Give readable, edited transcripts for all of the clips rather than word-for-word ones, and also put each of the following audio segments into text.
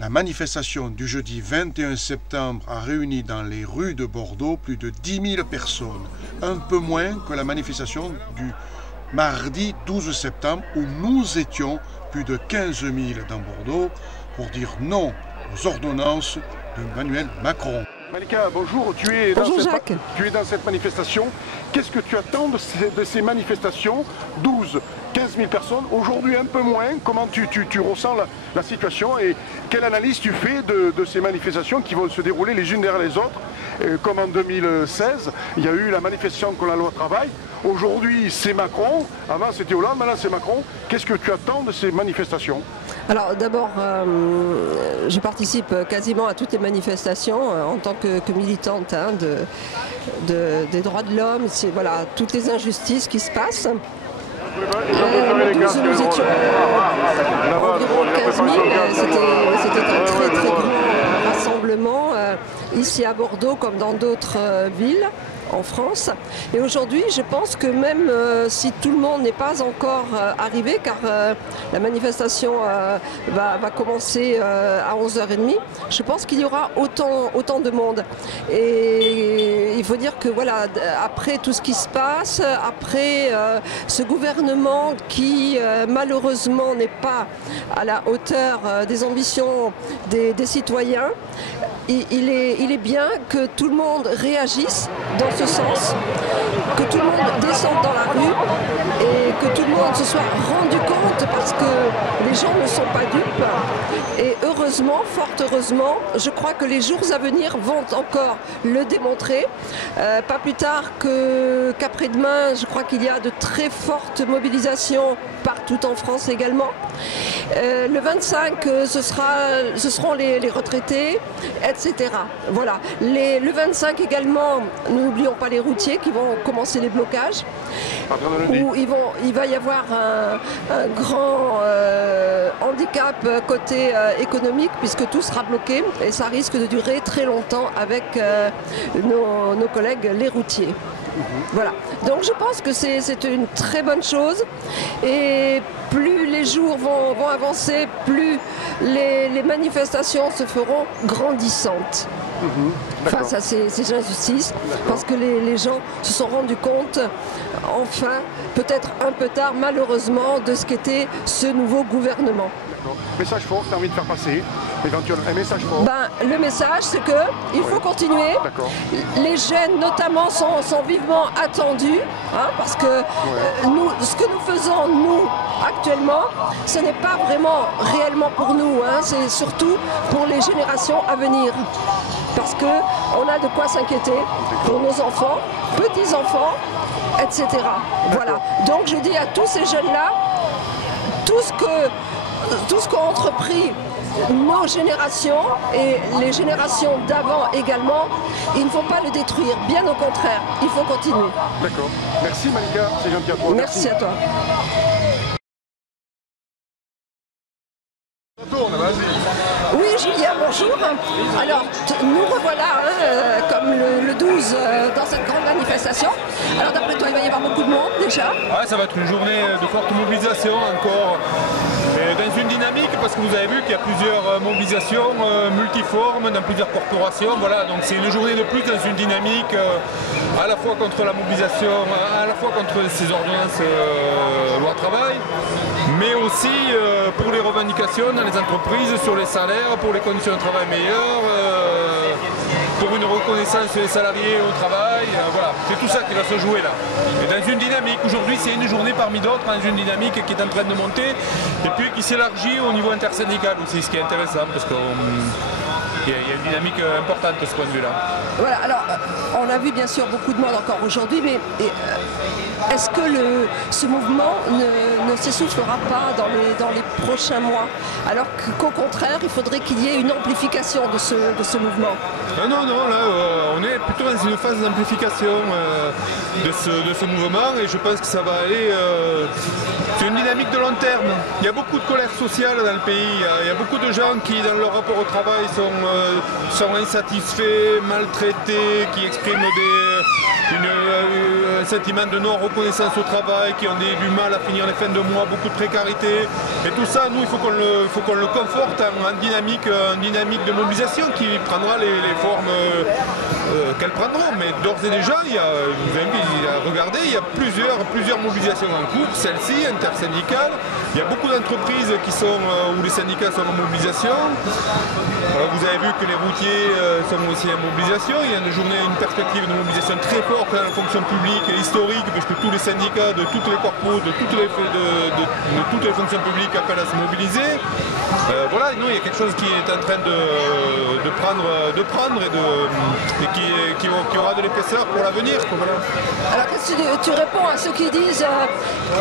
La manifestation du jeudi 21 septembre a réuni dans les rues de Bordeaux plus de 10 000 personnes, un peu moins que la manifestation du mardi 12 septembre où nous étions plus de 15 000 dans Bordeaux pour dire non aux ordonnances d'Emmanuel Macron. Malika, bonjour, tu es dans cette manifestation. Qu'est-ce que tu attends de ces manifestations? 12, 15 000 personnes, aujourd'hui un peu moins. Comment tu ressens la situation et quelle analyse tu fais de ces manifestations qui vont se dérouler les unes derrière les autres? Comme en 2016, il y a eu la manifestation contre la loi travail. Aujourd'hui, c'est Macron. Avant, c'était Hollande, maintenant, c'est Macron. Qu'est-ce que tu attends de ces manifestations? Alors d'abord, je participe quasiment à toutes les manifestations en tant que militante des droits de l'homme. C'est voilà, toutes les injustices qui se passent. Le 12, nous étions environ 15 000. C'était un très très grand rassemblement ici à Bordeaux comme dans d'autres villes en France. Et aujourd'hui, je pense que même si tout le monde n'est pas encore arrivé, car la manifestation va commencer à 11h30, je pense qu'il y aura autant de monde. Et il faut dire que voilà, après tout ce qui se passe, après ce gouvernement qui malheureusement n'est pas à la hauteur des ambitions des citoyens, il est bien que tout le monde réagisse dans ce sens, que tout le monde descende dans la rue et que tout le monde se soit rendu compte, parce que les gens ne sont pas dupes. Et heureusement, fort heureusement, je crois que les jours à venir vont encore le démontrer. Pas plus tard qu'après-demain, je crois qu'il y a de très fortes mobilisations partout en France également. Le 25, ce seront les retraités, etc. Voilà. Le 25 également, nous n'oublions pas les routiers qui vont commencer les blocages, où il va y avoir un grand handicap côté économique, puisque tout sera bloqué et ça risque de durer très longtemps avec nos collègues les routiers. Voilà, donc je pense que c'est une très bonne chose, et plus les jours vont avancer, plus les manifestations se feront grandissantes face à ces injustices, parce que les gens se sont rendus compte, enfin, peut-être un peu tard malheureusement, de ce qu'était ce nouveau gouvernement. Message fort que tu as envie de faire passer, éventuellement un message fort. Le message, c'est qu'il faut continuer. Les jeunes notamment sont vivement attendus, parce que ce que nous faisons nous actuellement, ce n'est pas vraiment réellement pour nous, c'est surtout pour les générations à venir. Parce qu'on a de quoi s'inquiéter pour nos enfants, petits-enfants, etc. Voilà. Donc je dis à tous ces jeunes-là, tout ce qu'ont entrepris nos générations et les générations d'avant également, il ne faut pas le détruire, bien au contraire, il faut continuer. D'accord. Merci Malika, c'est gentil à toi. Merci à toi. Oui, Julien, bonjour. Alors, nous revoilà, comme le 12, dans cette grande manifestation. Alors, d'après toi, il va y avoir beaucoup de monde déjà? Ouais, ça va être une journée de forte mobilisation encore. Dans une dynamique, parce que vous avez vu qu'il y a plusieurs mobilisations multiformes dans plusieurs corporations. Voilà, donc c'est une journée de plus dans une dynamique à la fois contre la mobilisation, à la fois contre ces ordonnances loi travail, mais aussi pour les revendications dans les entreprises sur les salaires, pour les conditions de travail meilleures, pour une reconnaissance des salariés au travail. Voilà, c'est tout ça qui va se jouer là. Et dans une dynamique, aujourd'hui c'est une journée parmi d'autres, dans une dynamique qui est en train de monter et puis qui s'élargit au niveau intersyndical aussi, ce qui est intéressant parce qu'il y a une dynamique importante de ce point de vue-là. Voilà, alors on a vu bien sûr beaucoup de monde encore aujourd'hui, mais est-ce que ce mouvement ne s'essoufflera pas dans les prochains mois, alors qu'au contraire il faudrait qu'il y ait une amplification de ce mouvement? Non, là on est plutôt dans une phase d'amplification de ce mouvement, et je pense que ça va aller... c'est une dynamique de long terme. Il y a beaucoup de colère sociale dans le pays, il y a beaucoup de gens qui dans leur rapport au travail sont insatisfaits, maltraités, qui expriment un sentiment de non-reconnaissance au travail, qui ont du mal à finir les fins de mois, beaucoup de précarité. Et tout ça, nous, il faut qu'on le conforte en dynamique de mobilisation qui prendra les formes qu'elles prendront. Mais d'ores et déjà, je vous invite à regarder, il y a plusieurs mobilisations en cours, celle-ci, intersyndicale. Il y a beaucoup d'entreprises où les syndicats sont en mobilisation. Vous avez vu que les routiers sont aussi en mobilisation. Il y a une perspective de mobilisation très forte dans la fonction publique et historique, puisque tous les syndicats de toutes les corpos, de toutes les fonctions publiques appellent à se mobiliser. Voilà, nous, il y a quelque chose qui est en train de prendre et qui aura de l'épaisseur pour l'avenir. Voilà. Alors qu'est-ce que tu réponds à ceux qui disent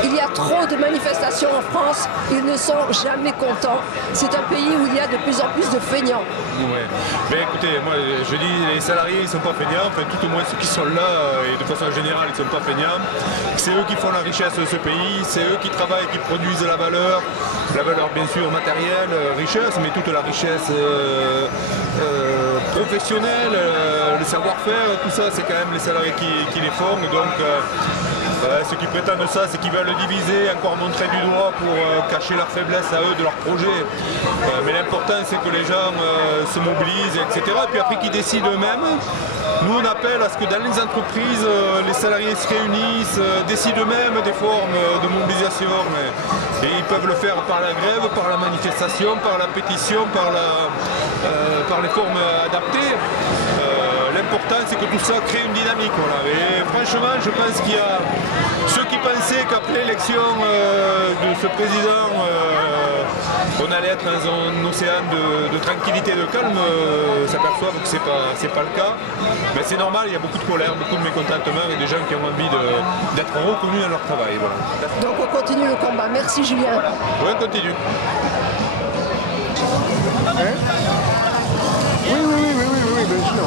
il y a trop de manifestations en France, ils ne sont jamais contents. C'est un pays où il y a de plus en plus de feignants. Ouais. Mais écoutez, moi je dis les salariés ils ne sont pas feignants, enfin tout au moins ceux qui sont là et de façon générale ils ne sont pas feignants. C'est eux qui font la richesse de ce pays, c'est eux qui travaillent, qui produisent la valeur bien sûr matérielle, richesse, mais toute la richesse professionnelle, le savoir-faire, tout ça c'est quand même les salariés qui les forment. Donc ceux qui prétendent ça, c'est qu'ils veulent le diviser, encore montrer du doigt pour cacher leur faiblesse à eux de leur projet. Mais l'important c'est que les gens se mobilisent, etc. Et puis après qu'ils décident eux-mêmes. Nous on appelle à ce que dans les entreprises, les salariés se réunissent, décident eux-mêmes des formes de mobilisation. Et ils peuvent le faire par la grève, par la manifestation, par la pétition, par les formes adaptées. L'important c'est que tout ça crée une dynamique. Voilà. Et franchement je pense qu'il y a ceux qui pensaient qu'après l'élection de ce président on allait être dans un océan de tranquillité, de calme, s'aperçoivent que c'est pas le cas. Mais c'est normal, il y a beaucoup de colère, beaucoup de mécontentement et des gens qui ont envie d'être reconnus dans leur travail. Voilà. Donc on continue le combat. Merci Julien. Oui, on continue. Oui, bien sûr.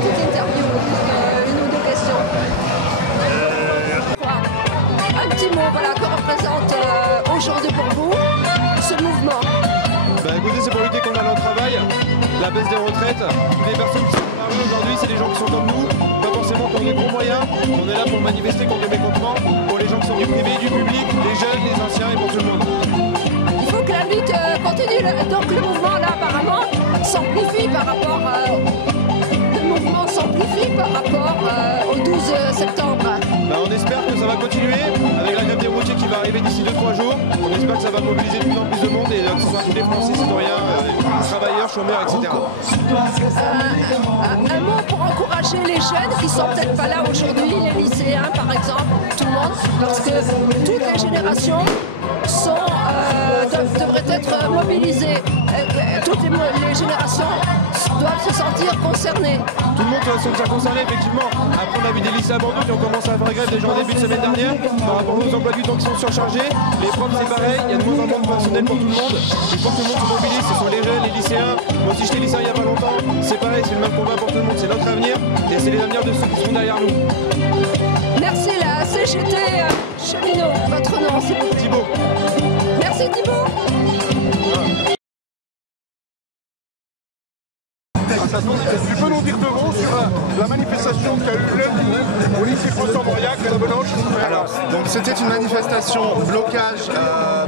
Petite interview, une ou deux questions. Un petit mot, voilà, que représente aujourd'hui pour vous ce mouvement. Écoutez, c'est pour lutter contre le travail, la baisse des retraites. Les personnes qui sont dans la rue aujourd'hui, c'est des gens qui sont comme nous, pas forcément pour des gros moyens. On est là pour manifester contre le mécontentement, pour les gens qui sont du privé, du public, les jeunes, les anciens et pour tout le monde. Il faut que la lutte continue. Donc le mouvement là apparemment s'amplifie par rapport au 12 septembre. On espère que ça va continuer avec la grève des routiers qui va arriver d'ici 2-3 jours. On espère que ça va mobiliser de plus en plus de monde et que ce soit tous les Français, citoyens, travailleurs, chômeurs, etc. Un mot pour encourager les jeunes qui sont peut-être pas là aujourd'hui, les lycéens par exemple, tout le monde, parce que toutes les générations devraient être mobilisées. Toutes les générations doivent se sentir concernées. Tout le monde doit se sentir concerné, effectivement. Après, on a vu des lycées à Bordeaux qui ont commencé à faire grève déjà en début de semaine dernière par rapport aux emplois du temps qui sont surchargés. Les profs, c'est pareil, il y a de moins en moins de personnel pour tout le monde. Il faut que tout le monde se mobilise, ce sont les jeunes, les lycéens. Moi aussi, j'étais lycéen il n'y a pas longtemps. C'est pareil, c'est le même combat pour tout le monde, c'est notre avenir et c'est les avenirs de ceux qui seront derrière nous. Merci, la CGT Cheminot. Votre nom, c'est Thibaut. Merci Thibaut. Tu peux nous dire deux mots sur la manifestation qui a eu lieu au lycée François Mauriac à la Benoche? Alors, donc c'était une manifestation blocage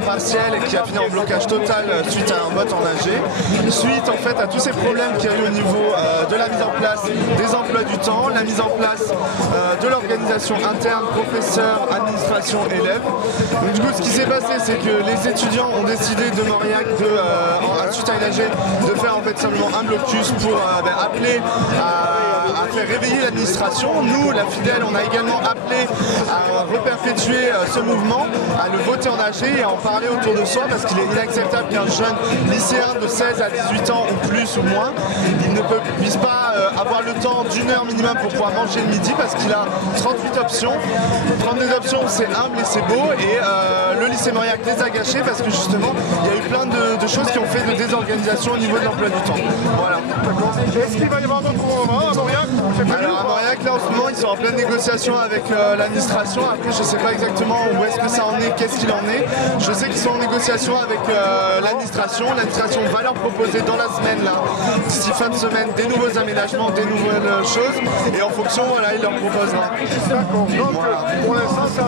partiel qui a fini en blocage total suite à un vote en AG, suite en fait à tous ces problèmes qu'il y a eu au niveau de la mise en place des emplois du temps, la mise en place de l'organisation interne, professeurs, administration, élèves. Donc du coup ce qui s'est passé c'est que les étudiants ont décidé de Mauriac suite à une AG de faire en fait simplement un blocus pour appeler à faire réveiller l'administration. Nous, la Fidèle, on a également appelé à reperpétuer ce mouvement, à le voter en AG et à en parler autour de soi parce qu'il est inacceptable qu'un jeune lycéen de 16 à 18 ans ou plus ou moins, il ne puisse pas avoir le temps d'une heure minimum pour pouvoir manger le midi parce qu'il a 38 options. Prendre des options, c'est humble et c'est beau et le lycée Mauriac les a gâchés parce que justement, il y a eu plein de choses qui ont fait de désorganisation au niveau de l'emploi du temps. Voilà. Est-ce qu'il va y avoir d'autres moments à Mauriac? Alors à Mauriac, là en ce moment, ils sont en pleine négociation avec l'administration. Après, je ne sais pas exactement où est-ce que ça en est, qu'est-ce qu'il en est. Je sais qu'ils sont en négociation avec l'administration. L'administration va leur proposer dans la semaine, là, d'ici fin de semaine, des nouveaux aménagements, des nouvelles choses. Et en fonction, voilà, ils leur proposera. D'accord. Donc pour l'instant, ça...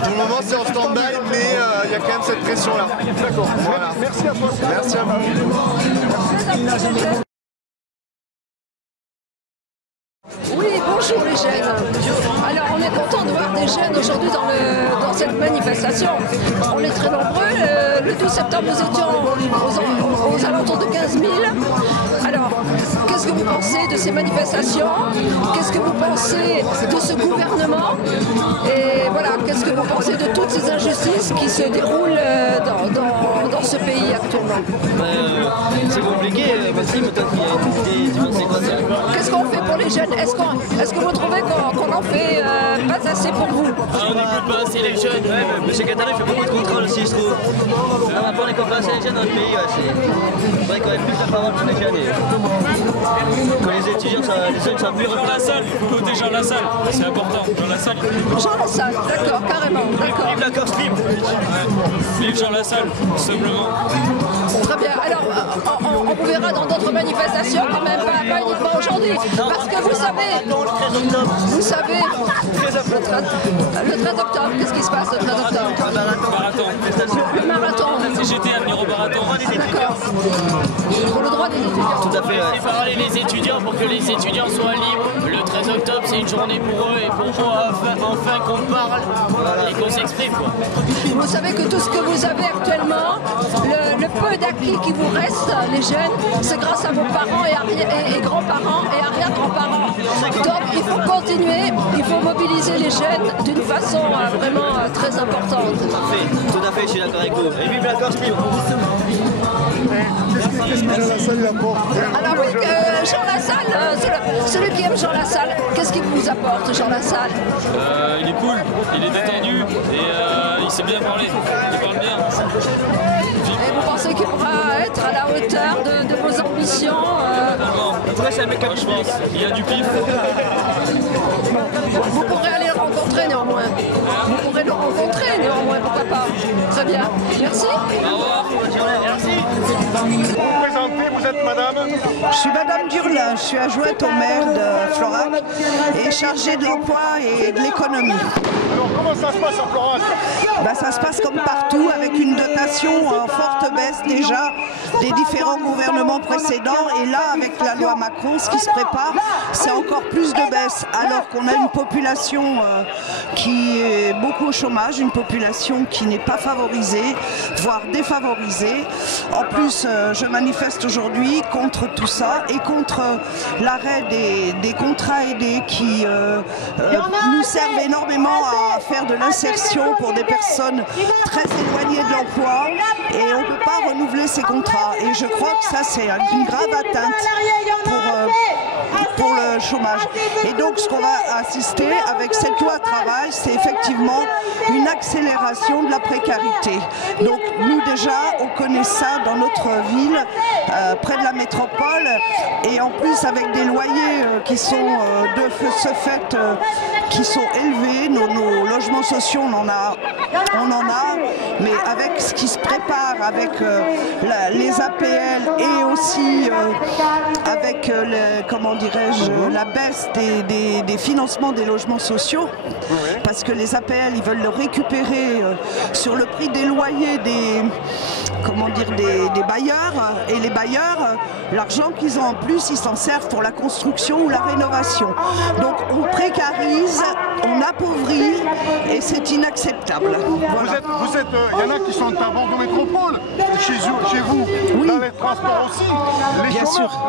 Pour le moment, c'est en stand-by, mais il y a quand même cette pression-là. D'accord. Voilà. Merci à toi. Merci à vous. Oui, bonjour les jeunes. Alors on est content de voir des jeunes aujourd'hui dans cette manifestation. On est très nombreux. Le 12 septembre, nous étions aux alentours de 15 000. Alors, qu'est-ce que vous pensez de ces manifestations? Qu'est-ce que vous pensez de ce gouvernement? Et voilà, qu'est-ce que vous pensez de toutes ces injustices qui se déroulent dans ce pays actuellement? C'est compliqué, Maxime, toi qui tu sais quoi ça? Qu'est-ce qu'on fait pour les jeunes? Est-ce que vous trouvez qu'on n'en fait pas assez pour vous? On n'écoute pas assez les jeunes. Ouais, M. Catala fait beaucoup de contrôles aussi, je trouve. On n'a pas les assez les jeunes dans le pays. C'est vrai qu'on a plus de parole pour les jeunes. Quand les étudiants, les jeunes sont plus Jean Lassalle, côté Jean Lassalle, c'est important. Jean Lassalle. Jean Lassalle, d'accord, carrément, d'accord. Vive la Corse libre. Vive Jean Lassalle, tout simplement. Très bien. Alors, on vous verra dans d'autres manifestations, quand même, pas uniquement aujourd'hui. Parce que vous savez, le 13 octobre, qu'est-ce qui se passe le 13 octobre? Marathon. Le marathon. La CGT à venir au marathon. D'accord. Pour le droit des étudiants. Tout à fait. On fait parler les étudiants pour que les étudiants soient libres. Le 13 octobre, c'est une journée pour eux et pour moi, enfin qu'on parle et qu'on s'exprime. Vous savez que tout ce que vous avez actuellement, le peu d'acquis qui vous reste, les jeunes, c'est grâce à vos parents et grands-parents et arrière-grands-parents. Donc il faut continuer, il faut mobiliser les jeunes d'une façon vraiment très importante. Tout à fait, je suis d'accord avec vous. Et vive la Corse libre. Qu'est-ce que Jean Lassalle apporte? Alors oui, Jean Lassalle, celui qui aime Jean Lassalle, qu'est-ce qu'il vous apporte, Jean Lassalle? Il est cool, il est détendu et il sait bien parler. Il parle bien. Et vous pensez qu'il pourra être à la hauteur de vos ambitions? Après, c'est un mec à je pense. Il y a du pif. Vous pourrez aller le rencontrer néanmoins. Vous pourrez le rencontrer néanmoins, pourquoi pas? Très bien. Merci. Au revoir. Merci. Vous vous présentez, vous êtes madame? Je suis Madame Durlin, je suis adjointe au maire de Florac et chargée de l'emploi et de l'économie. Alors comment ça se passe à Florac? Ça se passe comme partout avec une dotation en forte baisse déjà des différents gouvernements précédents et là avec la loi Macron ce qui se prépare c'est encore plus de baisse alors qu'on a une population qui est beaucoup au chômage, une population qui n'est pas favorisée voire défavorisée. En plus je manifeste aujourd'hui contre tout ça et contre l'arrêt des contrats aidés qui nous servent énormément à faire de l'insertion pour des personnes très éloignées de l'emploi et on ne peut pas renouveler ces contrats et je crois que ça c'est une grave atteinte pour le chômage. Et donc ce qu'on va assister avec cette loi travail, c'est effectivement une accélération de la précarité. Donc nous déjà, on connaît ça dans notre ville, près de la métropole, et en plus avec des loyers qui sont de ce fait qui sont élevés, nos logements sociaux on en a, mais avec ce qui se prépare, avec les APL et aussi avec comment dirais-je, la baisse des financements des logements sociaux, parce que les APL ils veulent le récupérer sur le prix des loyers des bailleurs, et les bailleurs, l'argent qu'ils ont en plus, ils s'en servent pour la construction ou la rénovation. Donc on précarise, on appauvrit et c'est inacceptable. Voilà. Il y en a qui sont à Bordeaux Métropole, chez vous, oui. Dans les transports aussi.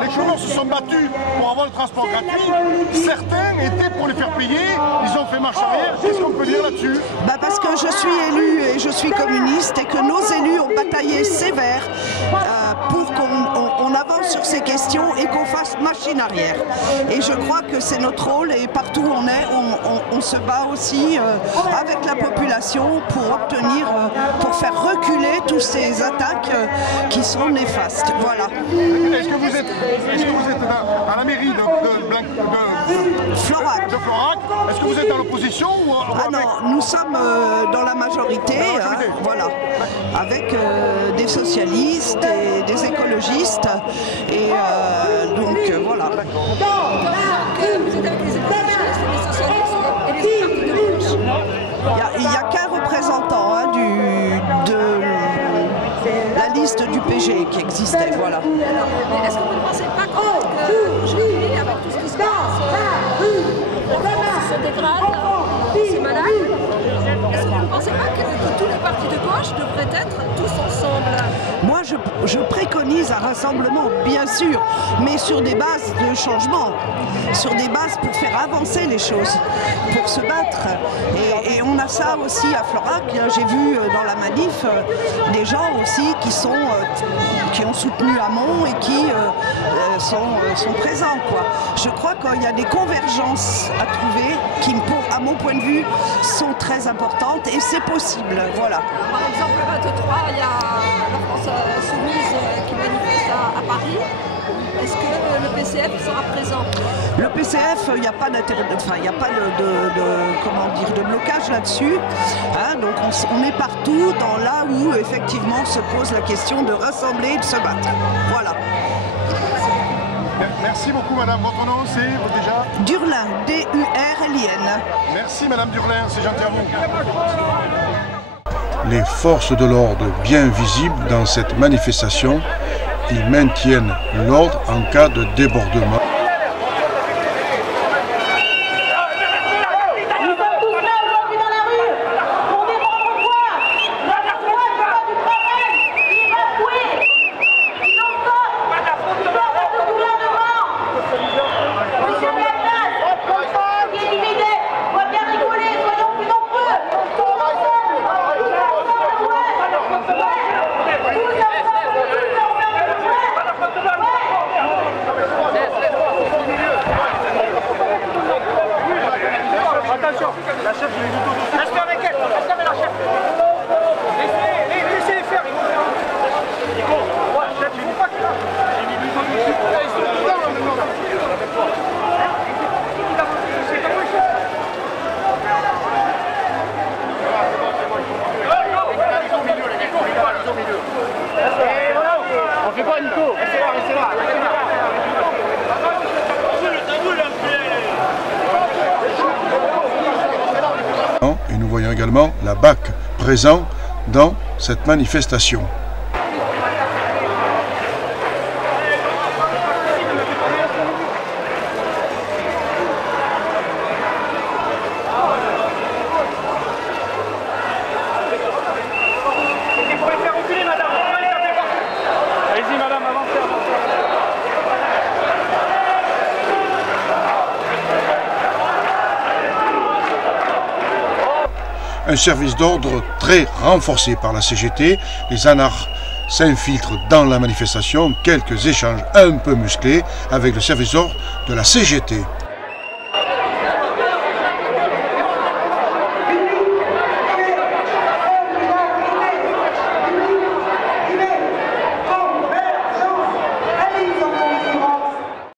Les chômeurs se sont battus pour avoir le transport gratuit. Certains étaient pour les faire payer, ils ont fait marche arrière. Qu'est-ce qu'on peut dire là-dessus? Parce que je suis élue et je suis communiste et que nos élus ont bataillé sévère pour qu'on avance sur ces questions et qu'on fasse machine arrière. Et je crois que c'est notre rôle et partout où on est, on se bat aussi avec la population pour obtenir, pour faire reculer toutes ces attaques qui sont néfastes. Voilà. Est-ce que vous êtes à la mairie de Est-ce que vous êtes dans l'opposition ou Ah non, nous sommes dans la majorité, hein, voilà, avec des socialistes et des écologistes, et donc voilà. Vous êtes avec les écologistes, les socialistes et les partis de gauche. Il n'y a qu'un représentant hein, de la liste du PG qui existait, voilà. Mais est-ce que vous ne pensez pas qu'aujourd'hui, avec tout ce qui se passe, la France se dégrade, c'est malade, est-ce que vous ne pensez pas que tous les partis de gauche devraient être tous ensemble? Moi, je préconise un rassemblement, bien sûr, mais sur des bases de changement, sur des bases pour faire avancer les choses, pour se battre. Et on a ça aussi à Florac. J'ai vu dans la manif des gens aussi qui ont soutenu Hamon et qui sont présents, quoi. Je crois qu'il y a des convergences à trouver qui, à mon point de vue, sont très importantes et c'est possible, voilà. Par exemple, le 23, il y a la France Soumise qui manifeste à Paris. Est-ce que le PCF sera présent? Le PCF, il n'y a pas d'intérêt, enfin, il n'y a pas de blocage là-dessus. Hein, donc on est partout dans là où effectivement se pose la question de rassembler et de se battre. Voilà. Merci beaucoup madame. Votre nom c'est déjà Durlin, D-U-R-L-I-N. Merci madame Durlin, c'est gentil à vous. Les forces de l'ordre bien visibles dans cette manifestation, ils maintiennent l'ordre en cas de débordement. La chef, je l'ai vu tout doucement. Restez avec elle, restez avec la chef. Laissez-les faire. Nico, moi, chef, j'ai vu pas que là. J'ai mis plutôt doucement. Ils sont dedans, maintenant. C'est pas moi, chef. Ils sont au milieu, les mecs. Ils sont au milieu. Et voilà. On fait quoi, Nico? Restez là, restez là. Et nous voyons également la BAC présent dans cette manifestation. Allez-y madame, avancez. Un service d'ordre très renforcé par la CGT. Les anarches s'infiltrent dans la manifestation. Quelques échanges un peu musclés avec le service d'ordre de la CGT.